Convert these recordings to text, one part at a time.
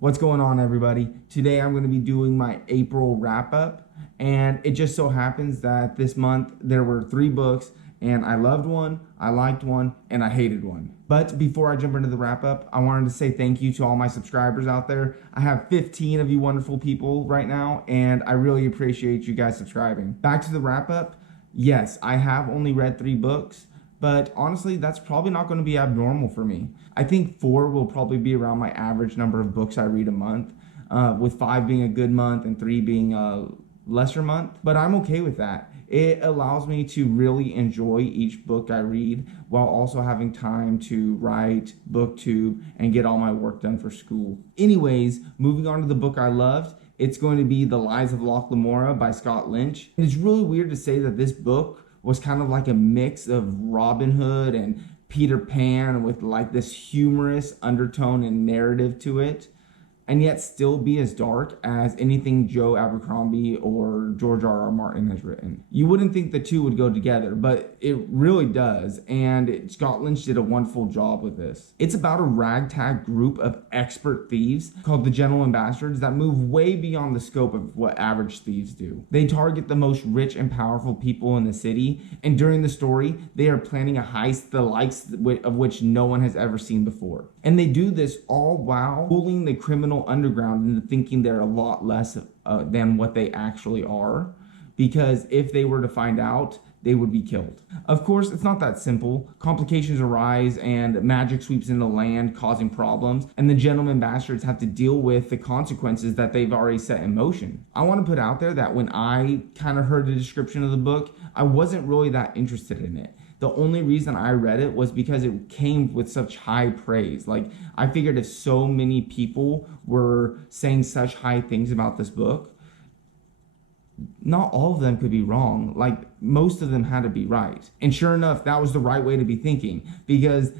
What's going on, everybody? Today I'm going to be doing my April wrap up, and it just so happens that this month there were 3 books, and I loved one, I liked one, and I hated one. But before I jump into the wrap up, I wanted to say thank you to all my subscribers out there. I have 15 of you wonderful people right now, and I really appreciate you guys subscribing. Back to the wrap up. Yes, I have only read 3 books, but honestly, that's probably not going to be abnormal for me. I think 4 will probably be around my average number of books I read a month, with 5 being a good month and 3 being a lesser month, but I'm okay with that. It allows me to really enjoy each book I read while also having time to write, BookTube, and get all my work done for school. Anyways, moving on to the book I loved, it's going to be The Lies of Locke Lamora by Scott Lynch. And it's really weird to say that this book was kind of like a mix of Robin Hood and Peter Pan with like this humorous undertone and narrative to it, and yet still be as dark as anything Joe Abercrombie or George R.R. Martin has written. You wouldn't think the two would go together, but it really does, and Scott Lynch did a wonderful job with this. It's about a ragtag group of expert thieves called the Gentlemen Bastards that move way beyond the scope of what average thieves do. They target the most rich and powerful people in the city, and during the story, they are planning a heist the likes of which no one has ever seen before. And they do this all while fooling the criminal underground into thinking they're a lot less than what they actually are, because if they were to find out, they would be killed. Of course, it's not that simple. Complications arise and magic sweeps in the land, causing problems, and the Gentlemen Bastards have to deal with the consequences that they've already set in motion. I want to put out there that when I kind of heard the description of the book, I wasn't really that interested in it. The only reason I read it was because it came with such high praise. Like, I figured if so many people were saying such high things about this book, not all of them could be wrong. Like, most of them had to be right. And sure enough, that was the right way to be thinking, because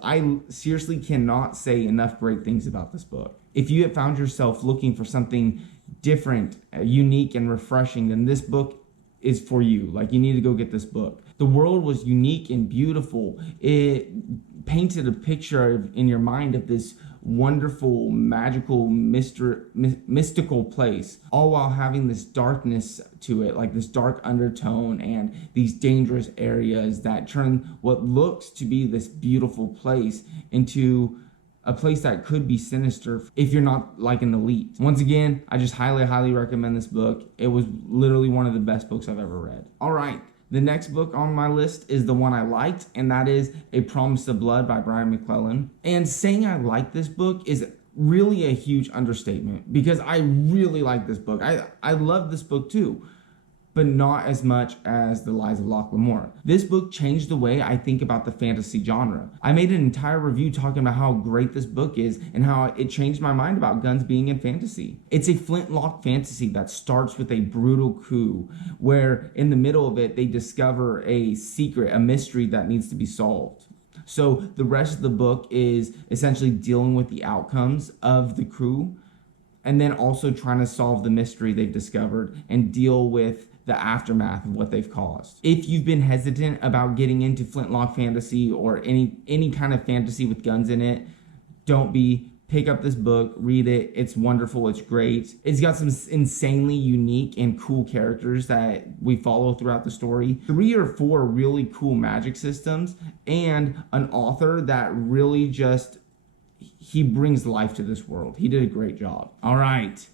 I seriously cannot say enough great things about this book. If you have found yourself looking for something different, unique, and refreshing, then this book is for you. Like, you need to go get this book. The world was unique and beautiful. It painted a picture in your mind of this wonderful, magical, mystical place, all while having this darkness to it, like this dark undertone and these dangerous areas that turn what looks to be this beautiful place into a place that could be sinister if you're not like an elite. Once again, I just highly recommend this book. It was literally one of the best books I've ever read. All right. The next book on my list is the one I liked, and that is A Promise of Blood by Brian McClellan. And saying I like this book is really a huge understatement, because I really like this book. I love this book too, but not as much as The Lies of Locke Lamora. This book changed the way I think about the fantasy genre. I made an entire review talking about how great this book is and how it changed my mind about guns being in fantasy. It's a flintlock fantasy that starts with a brutal coup, where in the middle of it, they discover a secret, a mystery that needs to be solved. So the rest of the book is essentially dealing with the outcomes of the coup, and then also trying to solve the mystery they've discovered and deal with the aftermath of what they've caused. If you've been hesitant about getting into flintlock fantasy or any kind of fantasy with guns in it, don't be. Pick up this book, read it. It's wonderful. It's great. It's got some insanely unique and cool characters that we follow throughout the story. 3 or 4 really cool magic systems, and an author that really he brings life to this world. He did a great job. All right.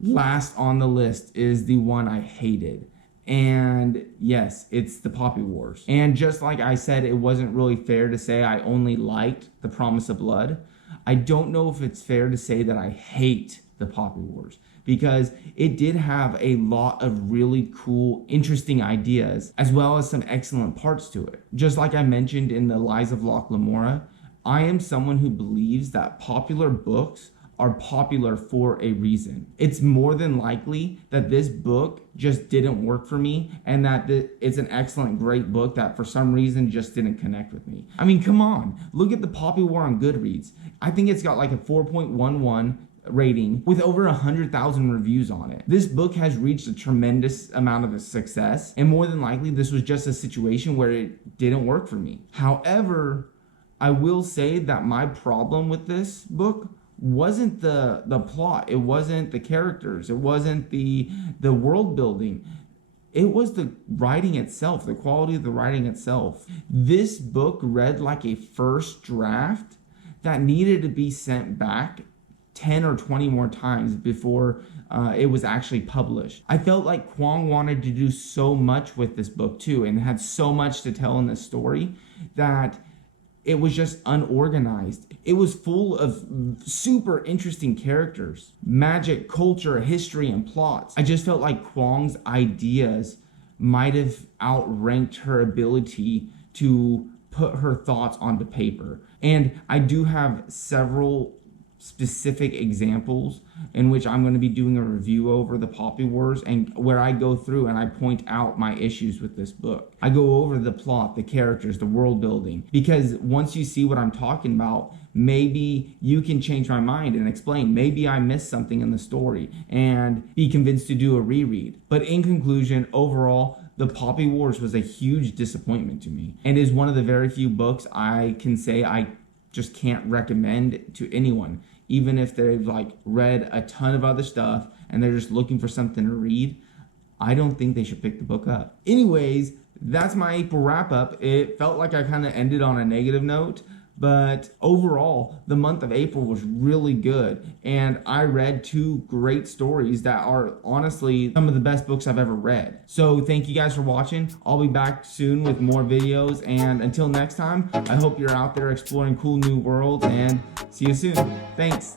Last on the list is the one I hated. And yes, it's The Poppy Wars. And just like I said, it wasn't really fair to say I only liked The Promise of Blood. I don't know if it's fair to say that I hate The Poppy Wars, because it did have a lot of really cool, interesting ideas, as well as some excellent parts to it. Just like I mentioned in The Lies of Locke Lamora, I am someone who believes that popular books are popular for a reason. It's more than likely that this book just didn't work for me, and that it's an excellent, great book that for some reason just didn't connect with me. I mean, come on, look at The Poppy War on Goodreads. I think it's got like a 4.11 rating with over 100,000 reviews on it. This book has reached a tremendous amount of success, and more than likely this was just a situation where it didn't work for me. However, I will say that my problem with this book wasn't the plot, it wasn't the characters, it wasn't the world building. It was the writing itself, the quality of the writing itself. This book read like a first draft that needed to be sent back 10 or 20 more times before it was actually published. I felt like Kwong wanted to do so much with this book too, and had so much to tell in this story that it was just unorganized. It was full of super interesting characters, magic, culture, history, and plots. I just felt like Kwong's ideas might have outranked her ability to put her thoughts onto paper. And I do have several specific examples in which I'm going to be doing a review over the Poppy Wars, and where I go through and I point out my issues with this book. I go over the plot, the characters, the world building, because once you see what I'm talking about, maybe you can change my mind and explain. Maybe I missed something in the story and be convinced to do a reread. But in conclusion, overall, the Poppy Wars was a huge disappointment to me, and is one of the very few books I can say I just can't recommend to anyone, even if they've like read a ton of other stuff and they're just looking for something to read. I don't think they should pick the book up. Anyways, that's my April wrap up. It felt like I kind of ended on a negative note, but overall, the month of April was really good, and I read 2 great stories that are honestly some of the best books I've ever read. So thank you guys for watching. I'll be back soon with more videos, and until next time, I hope you're out there exploring cool new worlds, and see you soon. Thanks.